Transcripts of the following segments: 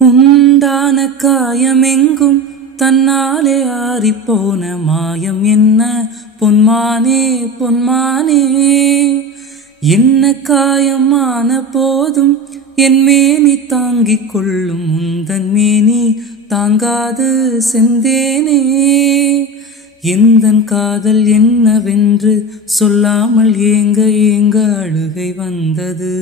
உண்டான காயமெங்கும் தன்னாலே ஆறிப்போன மாயம் என்ன பொன்மானே பொன்மானே. என்ன காயமான போதும் என் மேனி தாங்கிக் கொள்ளும் உந்தன் மேனி தாங்காது செந்தேனே. எந்தன் காதல் என்னவென்று சொல்லாமல் ஏங்க ஏங்க அழுகை வந்தது.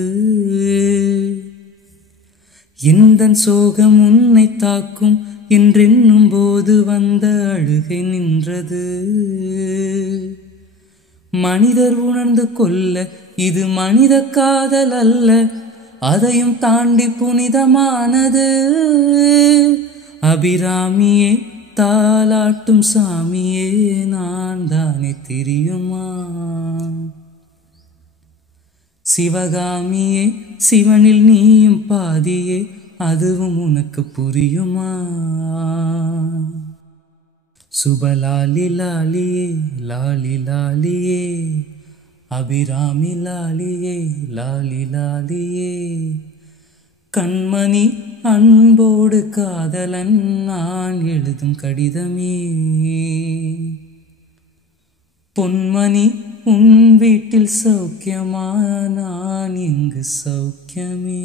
எந்தன் சோகம் உன்னை தாக்கும் என்றென்னும் போது வந்த அழுகை நின்றது. மனிதர் உணர்ந்து கொள்ள இது மனித காதல் அல்ல, அதையும் தாண்டி புனிதமானது. அபிராமியே தாலாட்டும் சாமியே நான் தானே தெரியுமா. சிவகாமியே சிவனில் நீயும் பாதியே அதுவும் உனக்கு புரியுமா. சுபலாலி லாலியே லாலி லாலியே அபிராமி லாலியே லாலி லாலியே. கண்மணி அன்போடு காதலன் நான் எழுதும் கடிதமே. பொன்மணி உன் வீட்டில் சௌக்கியமா நான் இங்கு சௌக்கியமே.